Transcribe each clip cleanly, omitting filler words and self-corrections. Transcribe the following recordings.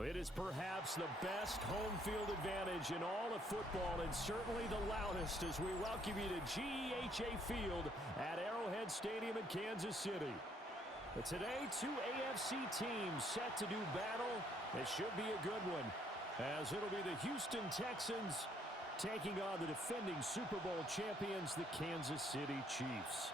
It is perhaps the best home field advantage in all of football and certainly the loudest as we welcome you to GEHA Field at Arrowhead Stadium in Kansas City. But today, two AFC teams set to do battle. It should be a good one, as it'll be the Houston Texans taking on the defending Super Bowl champions, the Kansas City Chiefs.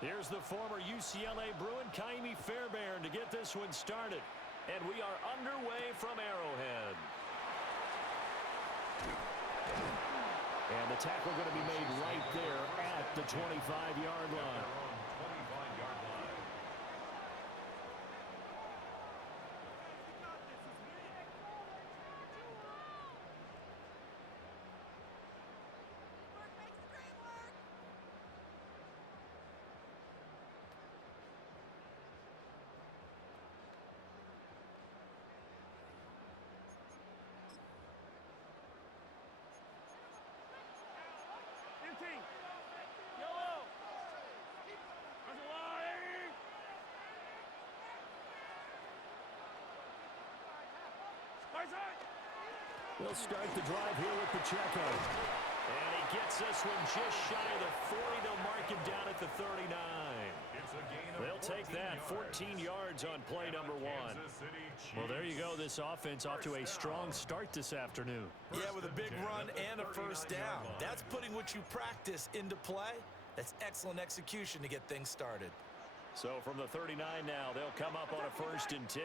Here's the former UCLA Bruin, Kaimi Fairbairn, to get this one started. And we are underway from Arrowhead. And the tackle going to be made right there at the 25-yard line. We'll start the drive here with Pacheco. And he gets this one just shy of the 40. They'll mark him down at the 39. They'll take that, 14 yards on play number one. Well, there you go. This offense off to a strong start this afternoon. Yeah, with a big run and a first down. That's putting what you practice into play. That's excellent execution to get things started. So from the 39 now, they'll come up on a 1st and 10.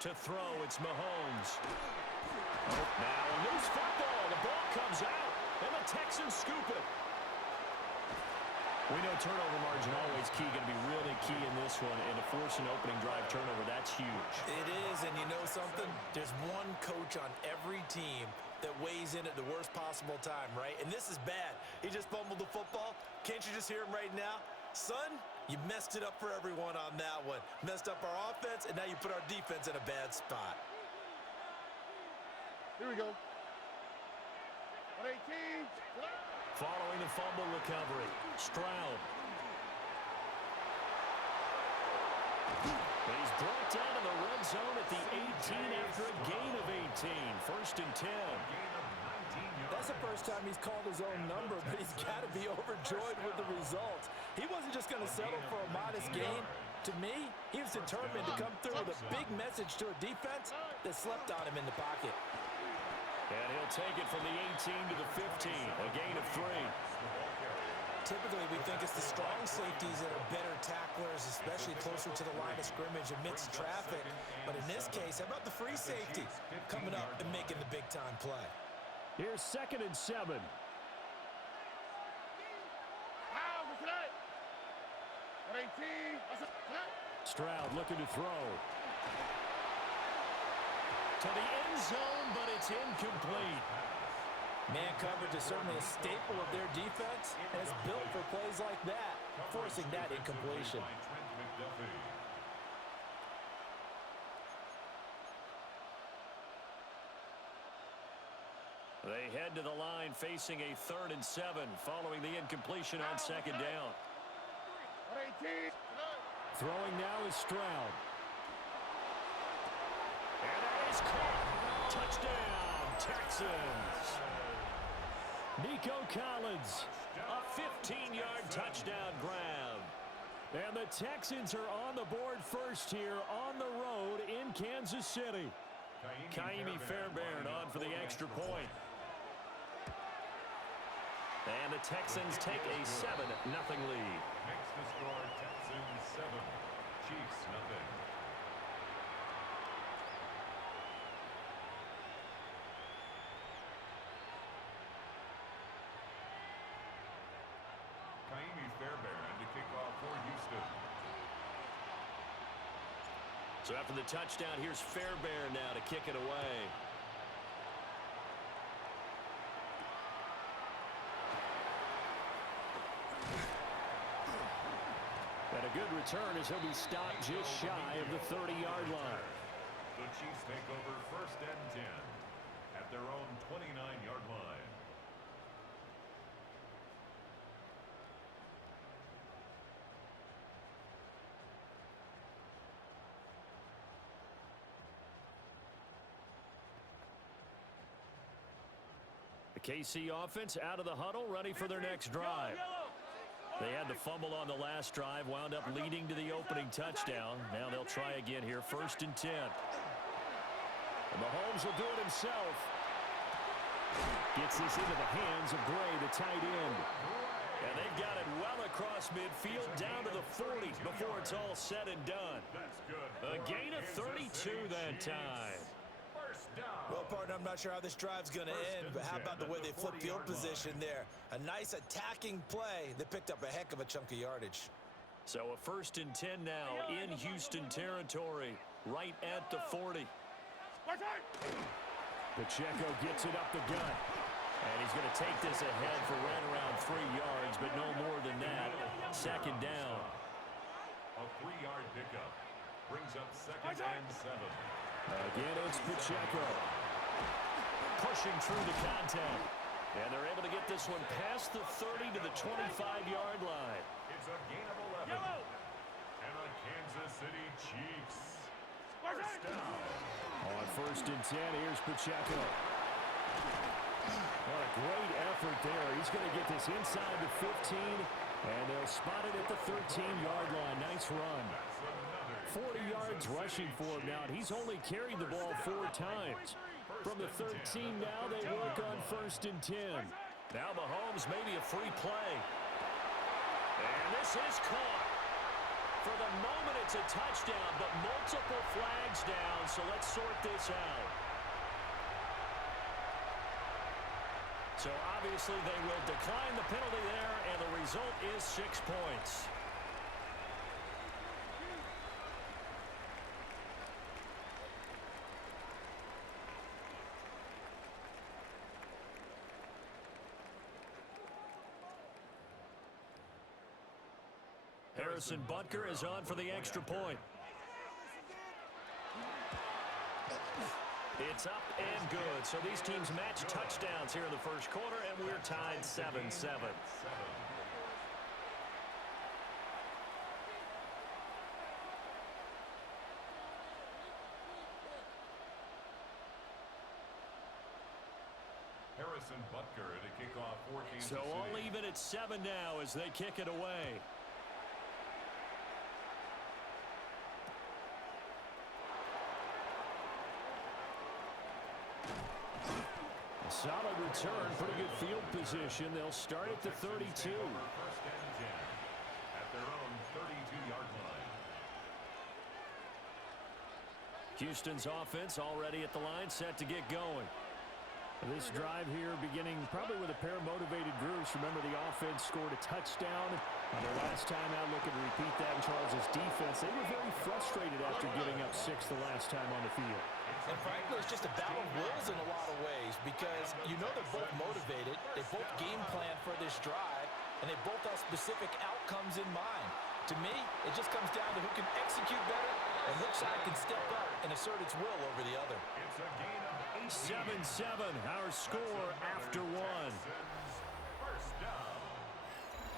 To throw, it's Mahomes. Now a loose football. The ball comes out, and the Texans scoop it. We know turnover margin always key, going to be really key in this one, and to force an opening drive turnover, that's huge. It is, and you know something? There's one coach on every team that weighs in at the worst possible time, right? And this is bad. He just fumbled the football. Can't you just hear him right now? Son, you messed it up for everyone on that one. Messed up our offense, and now you put our defense in a bad spot. Here we go. 118. Following the fumble recovery, Stroud. And he's brought down to the red zone at the 18 after a gain of 18. 1st and 10. That's the first time he's called his own number, but he's got to be overjoyed with the results. He wasn't just going to settle for a modest gain. To me, he was determined to come through with a big message to a defense that slept on him in the pocket. And he'll take it from the 18 to the 15, a gain of 3. Typically, we think it's the strong safeties that are better tacklers, especially closer to the line of scrimmage amidst traffic. But in this case, how about the free safety coming up and making the big-time play? Here's 2nd and 7. Stroud looking to throw. To the end zone, but it's incomplete. Man coverage is certainly a staple of their defense, and it's built for plays like that, forcing that incompletion. They head to the line facing a 3rd and 7 following the incompletion on 2nd down. Throwing now is Stroud. And that is caught. Touchdown, Texans. Nico Collins, a 15-yard touchdown grab. And the Texans are on the board first here on the road in Kansas City. Kaimi Fairbairn on for the extra point. And the Texans take a 7-0 lead. Next to score, Texans 7, Chiefs 0. So after the touchdown, here's Fairbairn now to kick it away. And a good return as he'll be stopped just shy of the 30-yard line. The Chiefs take over 1st and 10 at their own 29-yard line. The KC offense out of the huddle, ready for their next drive. They had the fumble on the last drive, wound up leading to the opening touchdown. Now they'll try again here, 1st and 10. And Mahomes will do it himself. Gets this into the hands of Gray, the tight end. And they've got it well across midfield, down to the 40 before it's all said and done. A gain of 32 that time. Well, partner, I'm not sure how this drive's going to end, but how about the way they flipped field position there? A nice attacking play that picked up a heck of a chunk of yardage. So a 1st and 10 now in Houston territory, right at the 40. Pacheco gets it up the gut. And he's going to take this ahead for right around 3 yards, but no more than that. 2nd down. A 3-yard pickup brings up 2nd and 7. Again, it's Pacheco. Pushing through the contact. And they're able to get this one past the 30 to the 25-yard line. It's a gain of 11. And the Kansas City Chiefs. 1st down. On 1st and 10, here's Pacheco. What a great effort there. He's going to get this inside the 15, and they'll spot it at the 13-yard line. Nice run. 40 yards rushing for him now, and he's only carried the ball 4 times. From the 13 now, they work on 1st and 10. Now Mahomes, maybe a free play. And this is caught. For the moment, it's a touchdown, but multiple flags down, so let's sort this out. So obviously they will decline the penalty there, and the result is 6 points. Harrison Butker is on for the extra point. It's up and good. So these teams match touchdowns here in the 1st quarter, and we're tied 7-7. Harrison Butker to kick off for Kansas So all City. even at 7 now as they kick it away. A solid return, pretty good field position. They'll start at the 32. 1st and 10 at their own 32-yard line. Houston's offense already at the line, set to get going. This drive here beginning probably with a pair of motivated groups. Remember, the offense scored a touchdown on their last time out. Looking to repeat that in Charles' defense. They were very frustrated after giving up 6 the last time on the field. And frankly, it's just a battle of wills in a lot of ways because you know they're both motivated. They both game plan for this drive, and they both have specific outcomes in mind. To me, it just comes down to who can execute better and which side can step up and assert its will over the other. It's a gain of 7-7, our score after 1. 1st down.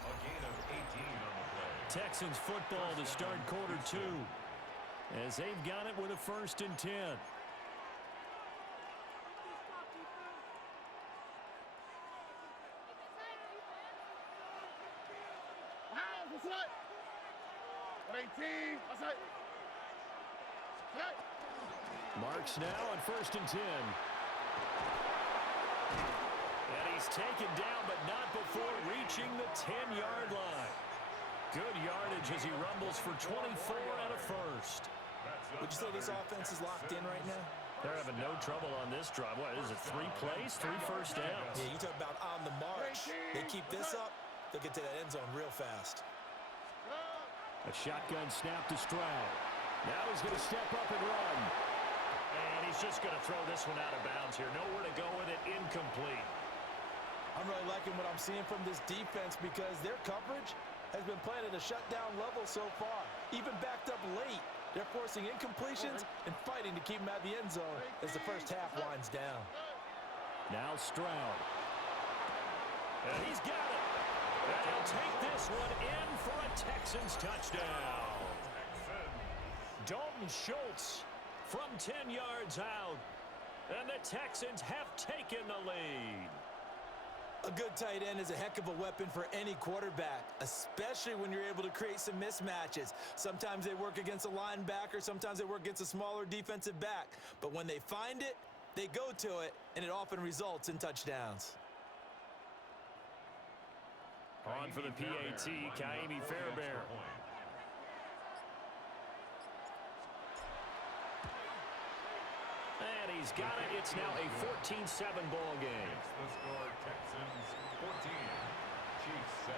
A gain of 18 on the play. Texans football to start quarter 2 as they've got it with a 1st and 10. Marks now on 1st and 10. And he's taken down, but not before reaching the 10-yard line. Good yardage as he rumbles for 24 and a 1st. Would you say this offense is locked in right now? They're having no trouble on this drive. What is it, 3 plays, 3 first downs? Yeah, you talk about on the march. They keep this up, they'll get to that end zone real fast. A shotgun snap to Stroud. Now he's going to step up and run. And he's just going to throw this one out of bounds here. Nowhere to go with it. Incomplete. I'm really liking what I'm seeing from this defense because their coverage has been playing at a shutdown level so far. Even backed up late. They're forcing incompletions and fighting to keep them out of the end zone as the first half winds down. Now Stroud. And he's got it. And he'll take this one in for a Texans touchdown. Dalton Schultz from 10 yards out. And the Texans have taken the lead. A good tight end is a heck of a weapon for any quarterback, especially when you're able to create some mismatches. Sometimes they work against a linebacker, sometimes they work against a smaller defensive back. But when they find it, they go to it, and it often results in touchdowns. On for the PAT, Kaimi Fairbairn. And he's got it. It's now a 14-7 ball game. The score, Texans 14, Chiefs 7.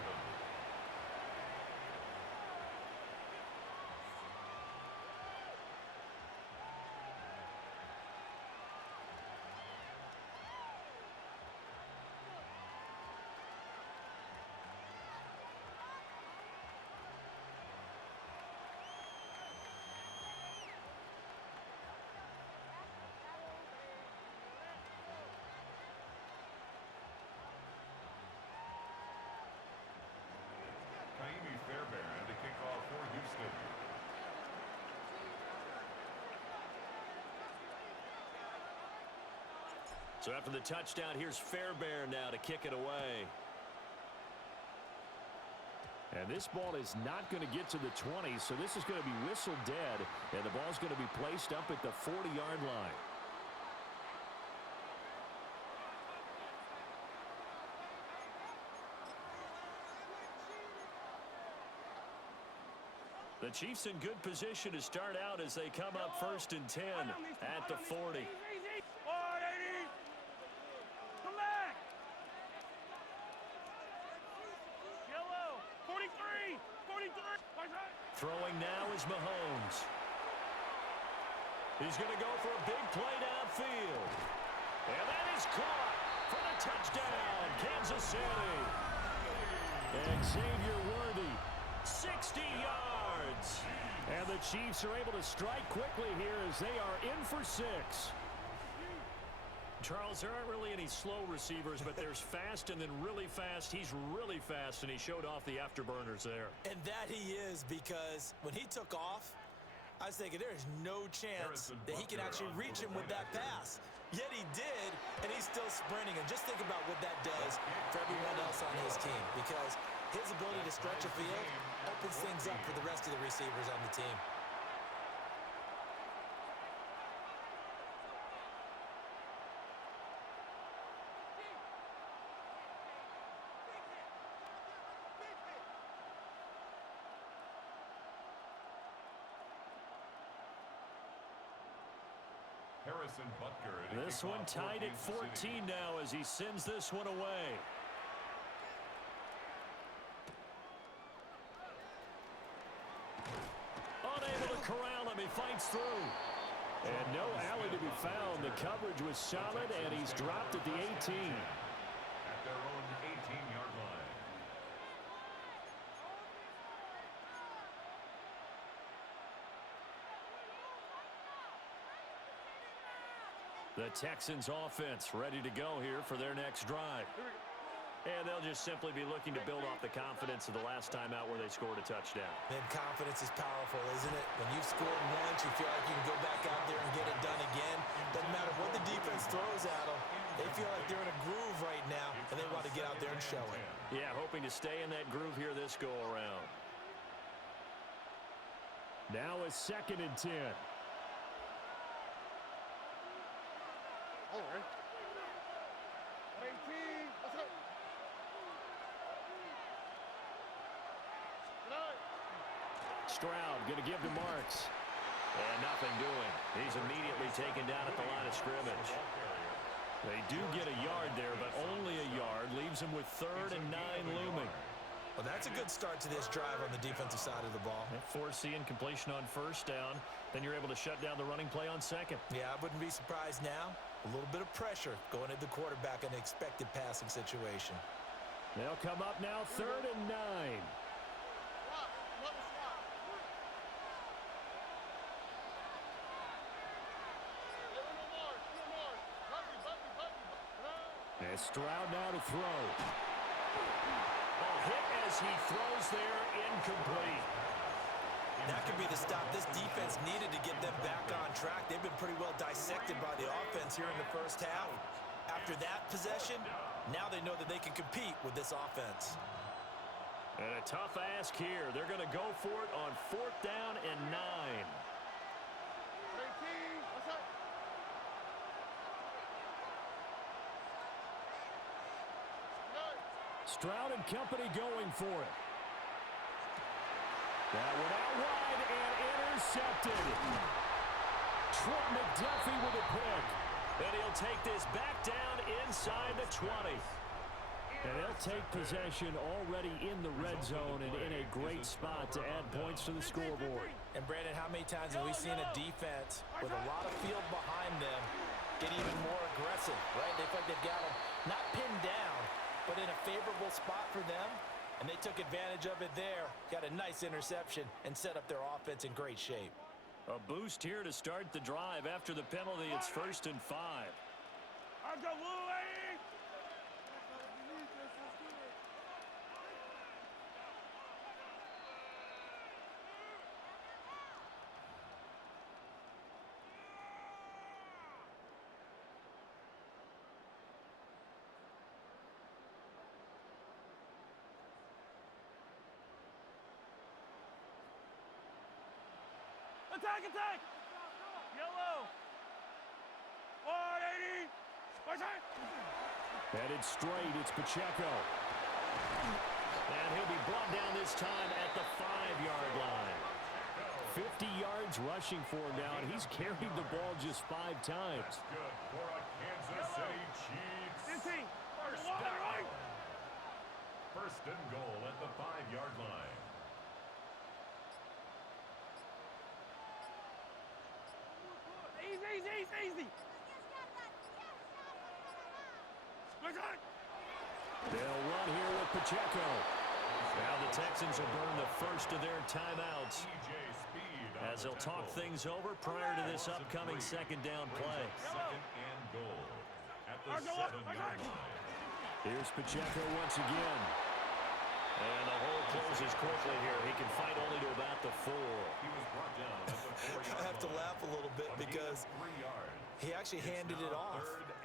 Kaimi Fairbairn to kick off for Houston. So after the touchdown, here's Fairbairn now to kick it away. And this ball is not going to get to the 20, so this is going to be whistled dead, and the ball's going to be placed up at the 40-yard line. The Chiefs in good position to start out as they come up 1st and 10 at the 40. Come back. Yellow. 43. 43. Throwing now is Mahomes. He's going to go for a big play downfield. And that is caught for the touchdown, Kansas City. And Xavier Worthy, 60 yards. And the Chiefs are able to strike quickly here as they are in for 6. Charles, there aren't really any slow receivers, but there's fast and then really fast. He's really fast, and he showed off the afterburners there. And that he is, because when he took off, I was thinking there is no chance that he can actually reach him with that pass. Yet he did, and he's still sprinting. And just think about what that does for everyone else on his team, because his ability to stretch a field opens things up for the rest of the receivers on the team. Harrison Butker. This one tied at 14 now as he sends this one away. Unable to corral him. He fights through. And no alley to be found. The coverage was solid, and he's dropped at the 18. At their own 18-yard line. The Texans offense ready to go here for their next drive. And they'll just simply be looking to build off the confidence of the last time out where they scored a touchdown. Man, confidence is powerful, isn't it? When you've scored once, you feel like you can go back out there and get it done again. Doesn't matter what the defense throws at them. They feel like they're in a groove right now, and they want to get out there and show it. Yeah, hoping to stay in that groove here this go-around. Now a 2nd and 10. All right. 18. Let's go. Stroud going to give to Marks. And nothing doing. He's immediately taken down at the line of scrimmage. They do get a yard there, but only a yard. Leaves him with 3rd and 9 looming. Well, that's a good start to this drive on the defensive side of the ball. Forcing completion on first down. Then you're able to shut down the running play on second. Yeah, I wouldn't be surprised now. A little bit of pressure going at the quarterback in an expected passing situation. They'll come up now 3rd and 9. And Stroud now to throw. Hit as he throws there, incomplete. That could be the stop this defense needed to get them back on track. They've been pretty well dissected by the offense here in the first half. After that possession, now they know that they can compete with this offense. And a tough ask here. They're going to go for it on 4th down and 9. Stroud and company going for it. That one out wide and intercepted. Trent McDuffie with a pick. And he'll take this back down inside the 20. And they'll take possession already in the red zone and in a great spot to add points to the scoreboard. And, Brandon, how many times have we seen a defense with a lot of field behind them get even more aggressive, right? They feel like they've got them not pinned down, but in a favorable spot for them, and they took advantage of it there. Got a nice interception and set up their offense in great shape. A boost here to start the drive. After the penalty, it's 1st and 5. Let's go, Louie! Attack, attack! Yellow! 180! Headed straight, it's Pacheco. And he'll be brought down this time at the 5-yard line. 50 yards rushing for him now, and he's carried the ball just 5 times. Good for a Kansas City Chiefs. 15! First down. 1st and goal at the 5-yard line. Easy! They'll run here with Pacheco. Now the Texans will burn the first of their timeouts as they'll talk things over prior to this upcoming 2nd down play. 2nd and goal at the 7-yard line. Here's Pacheco once again. And the hole closes quickly here. He can fight only to about the 4. He was brought down at the 4-yard I have to laugh a little bit because 3 yards. he actually handed it off.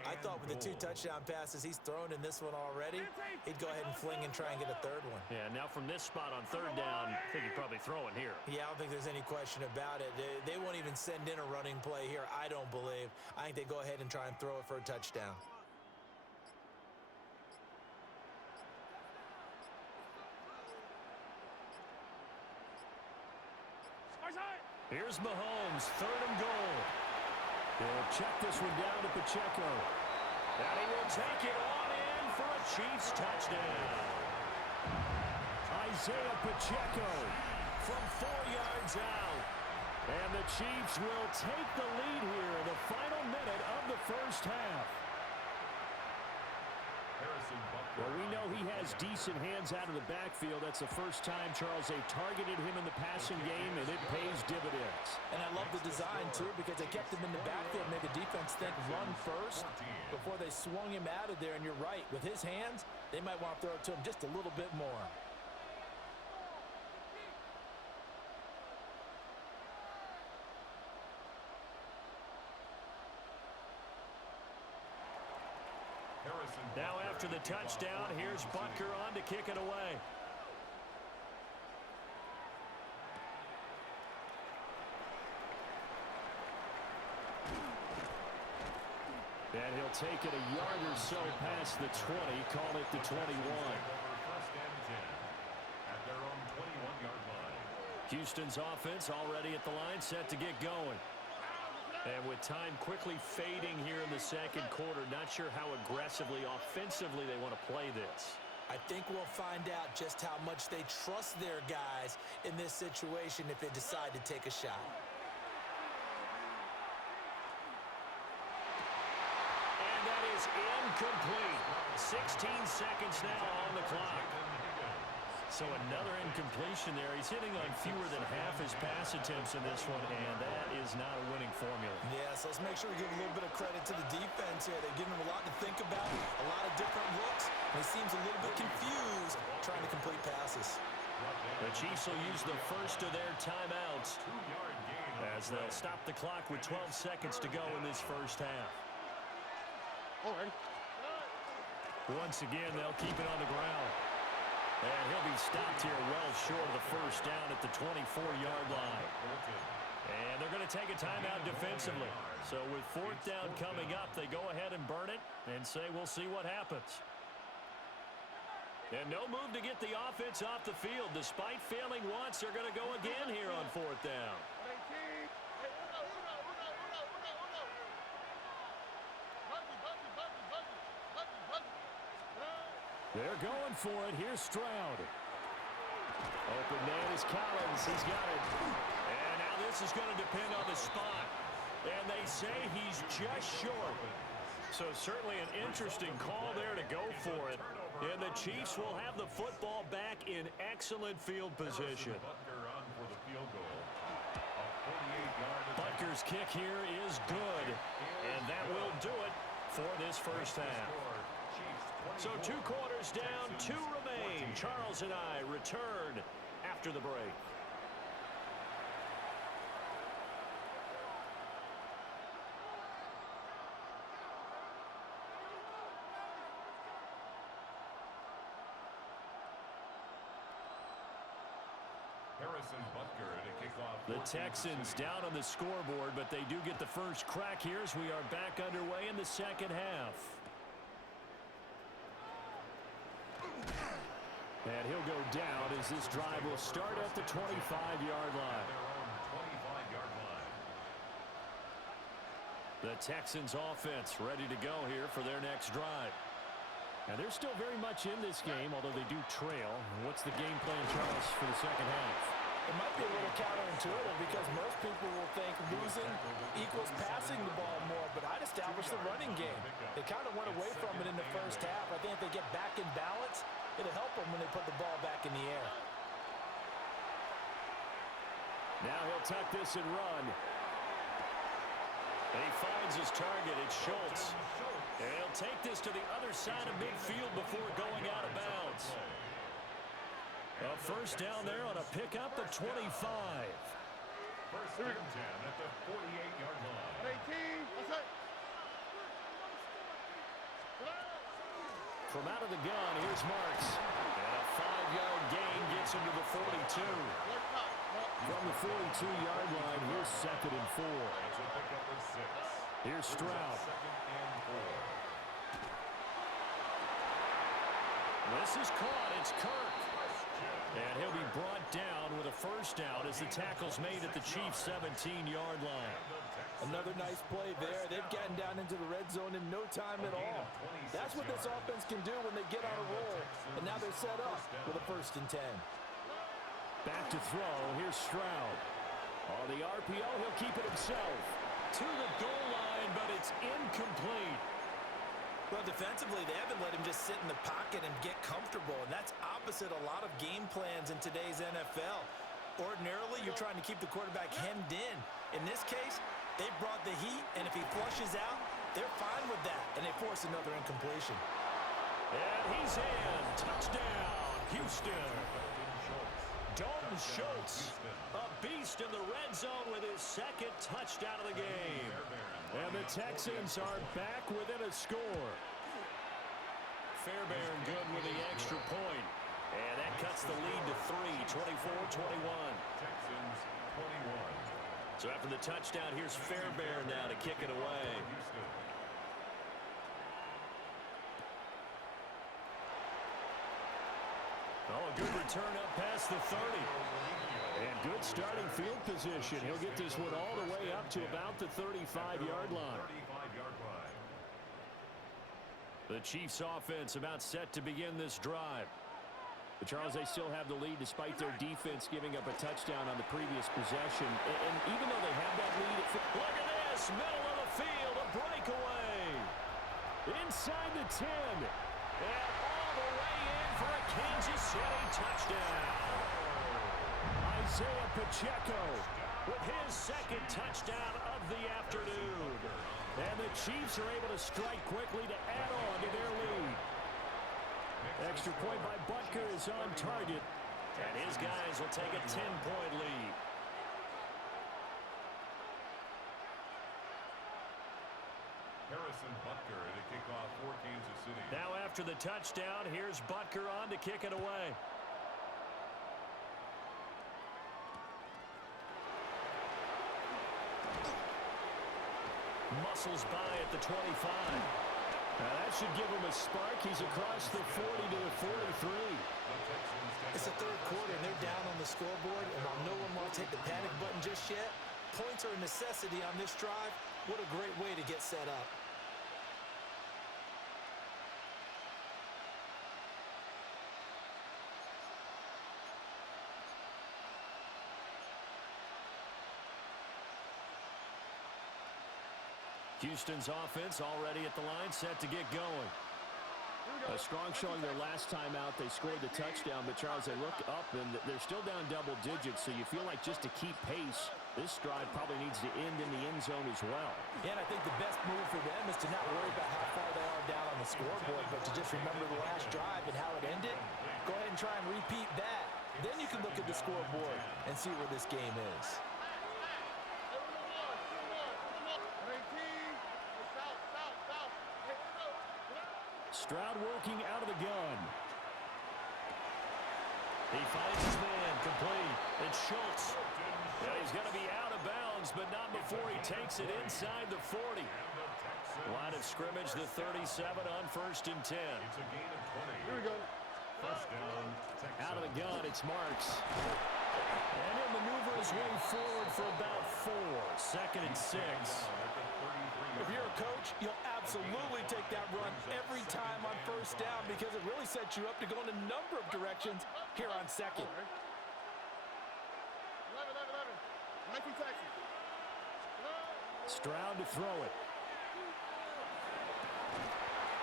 I thought with the 2 touchdown passes he's thrown in this one already, he'd go ahead and fling and try and get a 3rd one. Yeah, now from this spot on 3rd down, I think he'd probably throw it here. Yeah, I don't think there's any question about it. They won't even send in a running play here, I don't believe. I think they go ahead and try and throw it for a touchdown. Here's Mahomes, 3rd and goal. They'll check this one down to Pacheco. And he will take it on in for a Chiefs touchdown. Isaiah Pacheco From 4 yards out. And the Chiefs will take the lead here in the final minute of the first half. Well, we know he has decent hands out of the backfield. That's the first time, Charles, they targeted him in the passing game, and it pays dividends. And I love the design, too, because they kept him in the backfield, made the defense think run first before they swung him out of there. And you're right, with his hands, they might want to throw it to him just a little bit more. Now after the touchdown, here's Butker on to kick it away. And he'll take it a yard or so past the 20, call it the 21. Houston's offense already at the line, set to get going. And with time quickly fading here in the second quarter, not sure how aggressively, offensively they want to play this. I think we'll find out just how much they trust their guys in this situation if they decide to take a shot. And that is incomplete. 16 seconds now on the clock. So another incompletion there. He's hitting on fewer than half his pass attempts in this one, and that is not a winning formula. Yeah, so let's make sure we give a little bit of credit to the defense here. They're giving him a lot to think about, a lot of different looks, and he seems a little bit confused trying to complete passes. The Chiefs will use the first of their timeouts as they'll stop the clock with 12 seconds to go in this first half. Once again, they'll keep it on the ground. And he'll be stopped here well short of the first down at the 24-yard line. And they're going to take a timeout defensively. So with fourth down coming up, they go ahead and burn it and say we'll see what happens. And no move to get the offense off the field. Despite failing once, they're going to go again here on fourth down. They're going for it. Here's Stroud. Open man is Collins. He's got it. And now this is going to depend on the spot. And they say he's just short. So certainly an interesting call there to go for it. And the Chiefs will have the football back in excellent field position. Butker's kick here is good. And that will do it for this first half. So 2 quarters down, 2 remain. Charles and I return after the break. The Texans down on the scoreboard, but they do get the first crack here as we are back underway in the second half. And he'll go down as this drive will start at the 25-yard line. The Texans offense ready to go here for their next drive. And they're still very much in this game, although they do trail. What's the game plan, Charles, for the second half? It might be a little counterintuitive because most people will think losing equals passing the ball more, but I'd establish the running game. They kind of went away from it in the first half. I think if they get back in balance, it'll help them when they put the ball back in the air. Now he'll tuck this and run. And he finds his target. It's Schultz. And he'll take this to the other side of midfield before going out of bounds. A first down there on a pickup at 25. First and 10 at the 48-yard line. 18. That's it. From out of the gun, here's Marks. And a 5-yard gain gets him to the 42. From the 42-yard line, here's 2nd and 4. It's a pickup of 6. Here's Stroud. 2nd and 4. This is caught. It's Kirk. And he'll be brought down with a first down as the tackle's made at the Chiefs' 17-yard line. Another nice play there. They've gotten down into the red zone in no time at all. That's what this offense can do when they get on a roll. And now they're set up with a 1st and 10. Back to throw. Here's Stroud. On the RPO, he'll keep it himself. To the goal line, but it's incomplete. Well, defensively, they haven't let him just sit in the pocket and get comfortable, and that's opposite a lot of game plans in today's NFL. Ordinarily, you're trying to keep the quarterback hemmed in. In this case, they brought the heat, and if he flushes out, they're fine with that, and they force another incompletion. And he's in. Touchdown, Houston. Dalton Schultz, a beast in the red zone with his 2nd touchdown of the game. And the Texans are back within a score. Fairbairn good with the extra point. And that cuts the lead to 3, 24-21. Texans 21. So after the touchdown, here's Fairbairn now to kick it away. Oh, a good return up past the 30. And good starting field position. He'll get this one all the way up to about the 35-yard line. The Chiefs offense about set to begin this drive. But Charles, they still have the lead despite their defense giving up a touchdown on the previous possession. And even though they have that lead, look at this, middle of the field, a breakaway. Inside the 10. And all the way in for a Kansas City touchdown. Isaiah Pacheco with his second touchdown of the afternoon. And the Chiefs are able to strike quickly to add on to their lead. Extra point by Butker is on target. And his guys will take a 10-point lead. Harrison Butker to kick off for Kansas City. Now after the touchdown, here's Butker on to kick it away. Muscles by at the 25. Now that should give him a spark. He's across the 40 to the 43. It's the third quarter, and they're down on the scoreboard. And while no one wants to hit the panic button just yet, points are a necessity on this drive. What a great way to get set up. Houston's offense already at the line, set to get going. A strong showing their last time out. They scored the touchdown, but Charles, they look up, and they're still down double digits, so you feel like just to keep pace, this drive probably needs to end in the end zone as well. Yeah, and I think the best move for them is to not worry about how far they are down on the scoreboard, but to just remember the last drive and how it ended. Go ahead and try and repeat that. Then you can look at the scoreboard and see where this game is. Stroud working out of the gun. He finds his man, complete. It's Schultz. Yeah, he's going to be out of bounds, but not before he takes it inside the 40. Line of scrimmage, the 37 on 1st and 10. It's a gain of 20. Here we go. First down, Texans. Out of the gun, it's Marks. And he'll maneuver his way forward for about 4. 2nd and 6. If you're a coach, you'll absolutely take that run every time on 1st down because it really sets you up to go in a number of directions here on 2nd. 11. 19 Texans. Stroud to throw it.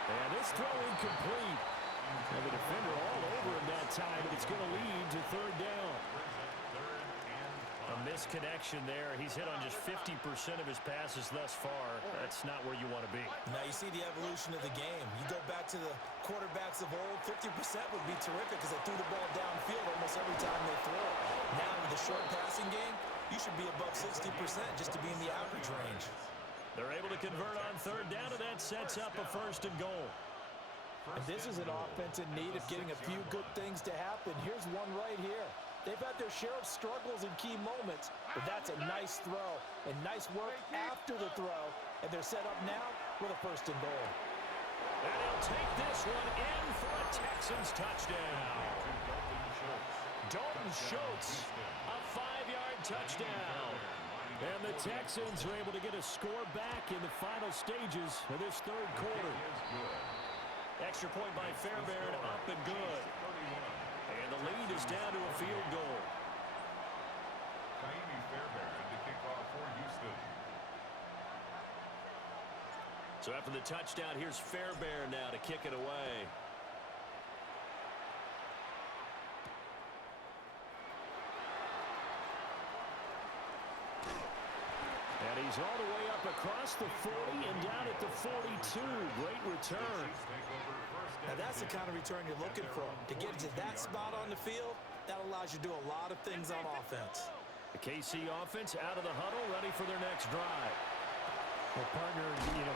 And this throw incomplete. And the defender all over him that time, and it's going to lead to 3rd down. A misconnection there. He's hit on just 50% of his passes thus far. That's not where you want to be. Now you see the evolution of the game. You go back to the quarterbacks of old, 50% would be terrific because they threw the ball downfield almost every time they throw it. Now with the short passing game, you should be above 60% just to be in the average range. They're able to convert on 3rd down, and that sets up a 1st and goal. And this is an offense in need of getting a few good things to happen. Here's one right here. They've had their share of struggles in key moments, but that's a nice throw and nice work after the throw. And they're set up now with a 1st and goal. And he'll take this one in for a Texans touchdown. Dalton Schultz, a 5-yard touchdown. And the Texans are able to get a score back in the final stages of this 3rd quarter. Extra point by Fairbairn, up and good. And the lead is down to a field goal. Fairbairn to kick off for Houston. So after the touchdown, here's Fairbairn now to kick it away. And he's all the way up across the 40 and down at the 42. Great return. Now that's the kind of return you're looking for. To get to that spot on the field, that allows you to do a lot of things on offense. The KC offense out of the huddle, ready for their next drive. Well, partner,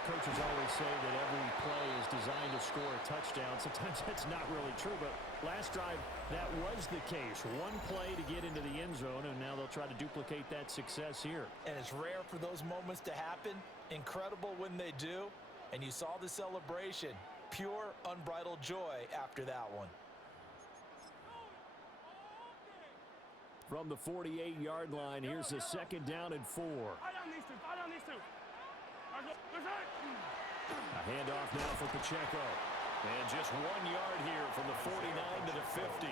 coaches always say that every play is designed to score a touchdown. Sometimes that's not really true, but last drive, that was the case. One play to get into the end zone, and now they'll try to duplicate that success here. And it's rare for those moments to happen. Incredible when they do. And you saw the celebration. Pure, unbridled joy after that one. From the 48-yard line, here's the 2nd down and 4. Fight on these two. A handoff now for Pacheco. And just 1 yard here from the 49 to the 50.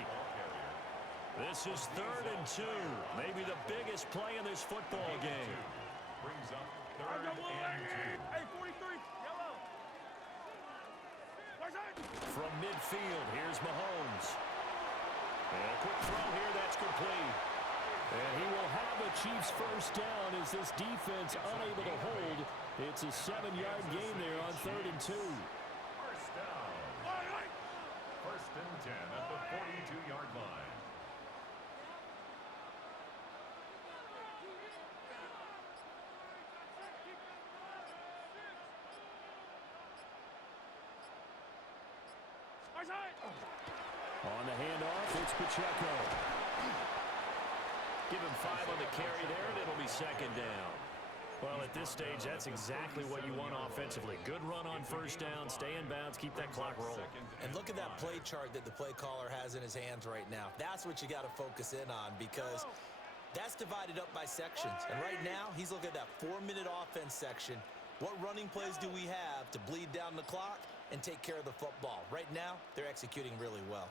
This is 3rd and 2. Maybe the biggest play in this football game. Brings up 3rd and 2. Hey, 43, yellow. From midfield, here's Mahomes. And a quick throw here, that's complete. And he will have a Chiefs first down as this defense unable to hold. It's a 7-yard gain there on 3rd and 2. First down. 1st and 10 at the 42-yard line. On the handoff, it's Pacheco. Give him 5 on the carry there, and it'll be 2nd down. Well, at this stage, that's exactly what you want offensively. Good run on first down, stay in bounds, keep that clock rolling. And look at that play chart that the play caller has in his hands right now. That's what you got to focus in on, because that's divided up by sections. And right now, he's looking at that 4-minute offense section. What running plays do we have to bleed down the clock and take care of the football? Right now, they're executing really well.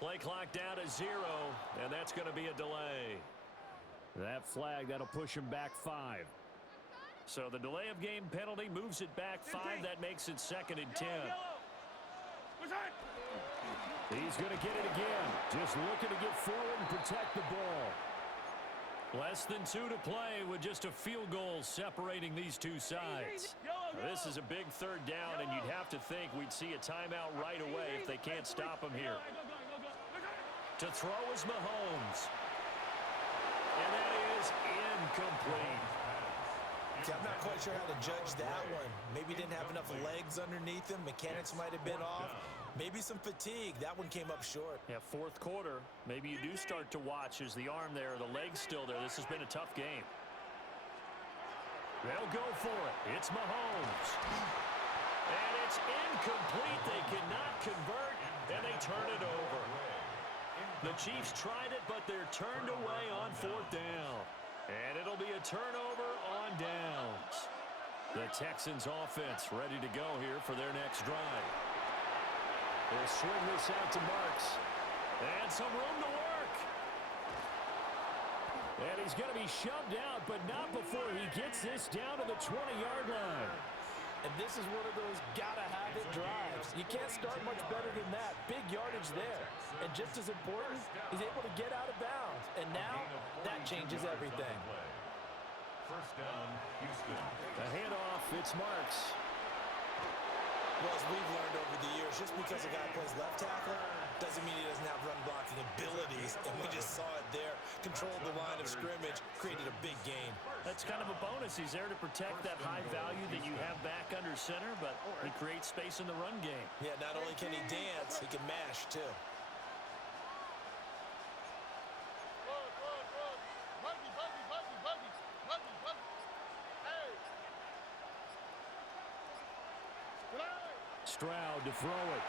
Play clock down to 0, and that's going to be a delay. That flag, that'll push him back 5. So the delay of game penalty moves it back 5. That makes it 2nd and 10. He's going to get it again. Just looking to get forward and protect the ball. Less than 2 to play with just a field goal separating these two sides. This is a big 3rd down, and you'd have to think we'd see a timeout right away if they can't stop him here. To throw is Mahomes. And that is incomplete. See, I'm not quite sure how to judge that one. Maybe didn't have enough legs underneath him. Mechanics might have been off. Maybe some fatigue. That one came up short. Yeah, 4th quarter. Maybe you do start to watch as the arm there, the leg's still there. This has been a tough game. They'll go for it. It's Mahomes. And it's incomplete. They cannot convert, and they turn it over. The Chiefs tried it, but they're turned away on 4th down. And it'll be a turnover on downs. The Texans offense ready to go here for their next drive. They'll swing this out to Marks. And some room to work. And he's going to be shoved out, but not before he gets this down to the 20-yard line. And this is one of those gotta-have-it drives. You can't start much better than that. Big yardage there. And just as important, he's able to get out of bounds. And now, that changes everything. First down, Houston. The handoff, it's Marks. Well, as we've learned over the years, just because a guy plays left tackle doesn't mean he doesn't have run-blocking abilities. And we just saw it there. Controlled the line of scrimmage, created a big gain. That's kind of a bonus. He's there to protect that high value that you have back under center, but he creates space in the run game. Yeah, not only can he dance, he can mash, too. Stroud to throw it.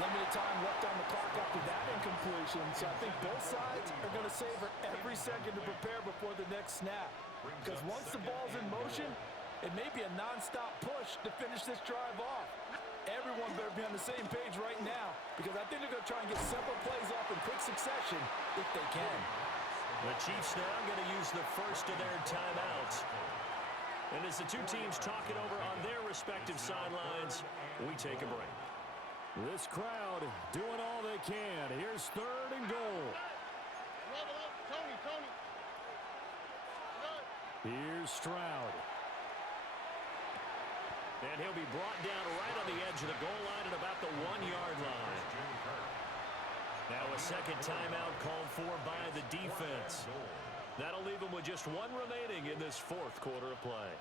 Limited time left on the clock after that incompletion, so I think both sides are going to savor every second to prepare before the next snap. Because once the ball's in motion, it may be a non-stop push to finish this drive off. Everyone better be on the same page right now, because I think they're going to try and get several plays off in quick succession if they can. The Chiefs now going to use the first of their timeouts. And as the two teams talk it over on their respective sidelines, we take a break. This crowd doing all they can. Here's 3rd and goal. Tony. Here's Stroud. And he'll be brought down right on the edge of the goal line at about the 1-yard line. Now a second timeout called for by the defense. That'll leave them with just 1 remaining in this 4th quarter of play.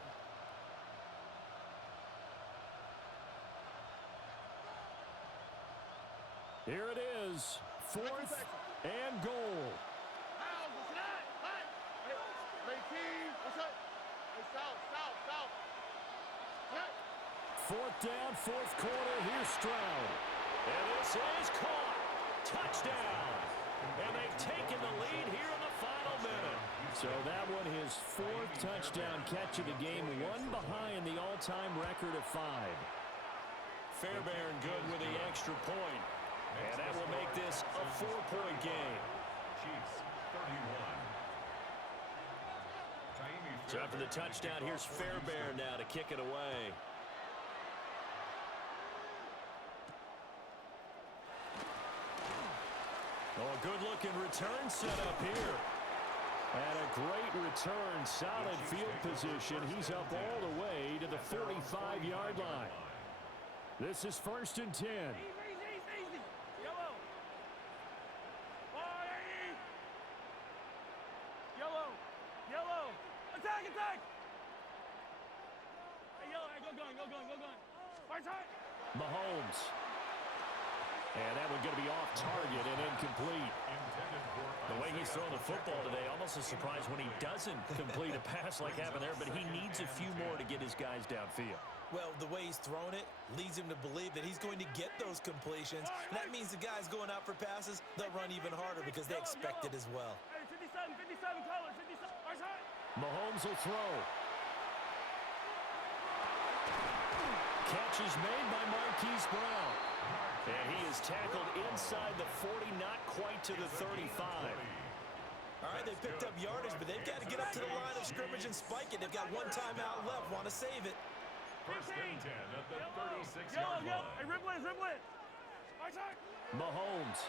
Here it is, 4th and goal. Fourth down, 4th quarter. Here's Stroud. And this is caught. Touchdown. And they've taken the lead here in the final minute. So that one his 4th touchdown catch of the game, one behind the all-time record of 5. Fairbairn good with the extra point. And that will make this a 4-point game. Chiefs 31. So after the touchdown, here's Fairbairn now to kick it away. Oh, a good-looking return set up here. And a great return, solid field position. He's up all the way to the 45-yard line. This is 1st and 10. Yellow. Attack. Hey, yellow. Hey, go going. Right side. Mahomes. And that one going to be off target and incomplete. The way he's throwing the football today, almost a surprise when he doesn't complete a pass like happened there, but he needs a few more to get his guys downfield. Well, the way he's thrown it leads him to believe that he's going to get those completions. And that means the guys going out for passes, they'll run even harder because they expect it as well. Hey, 57 color, 57. Right side. Mahomes will throw. Catch is made by Marquise Brown. And he is tackled inside the 40, not quite to the 35. All right, they picked up yardage, but they've got to get up to the line of scrimmage and spike it. They've got one timeout left, want to save it. 1st and 10 at the 36-yard line. Hey, rip it. Right side. Mahomes.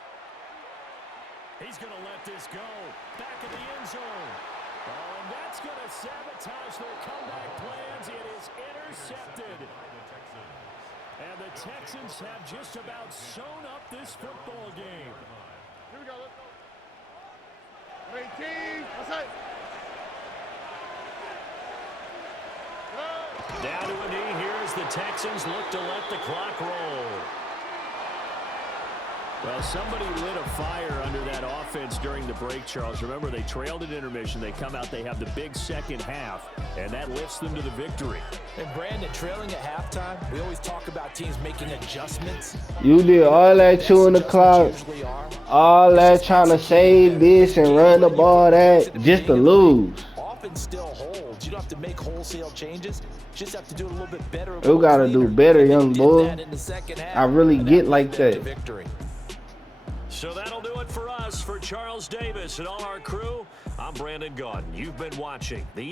He's going to let this go. Back in the end zone. Oh, and that's going to sabotage their comeback plans. It is intercepted. And the Texans have just about sewn up this football game. Here we go. Let's go. 18. Outside. Down to a knee here as the Texans look to let the clock roll. Well, somebody lit a fire under that offense during the break, Charles. Remember, they trailed at intermission. They come out, they have the big second half, and that lifts them to the victory. And Brandon, trailing at halftime, we always talk about teams making adjustments. You did all that chewing the clock, all that trying to save this and run the ball that, just to lose. Offense still holds. You don't have to make wholesale changes. You just have to do it a little bit better. You got to do better, young boy. I really get like that. So that'll do it for us. For Charles Davis and all our crew, I'm Brandon Gaudin. You've been watching the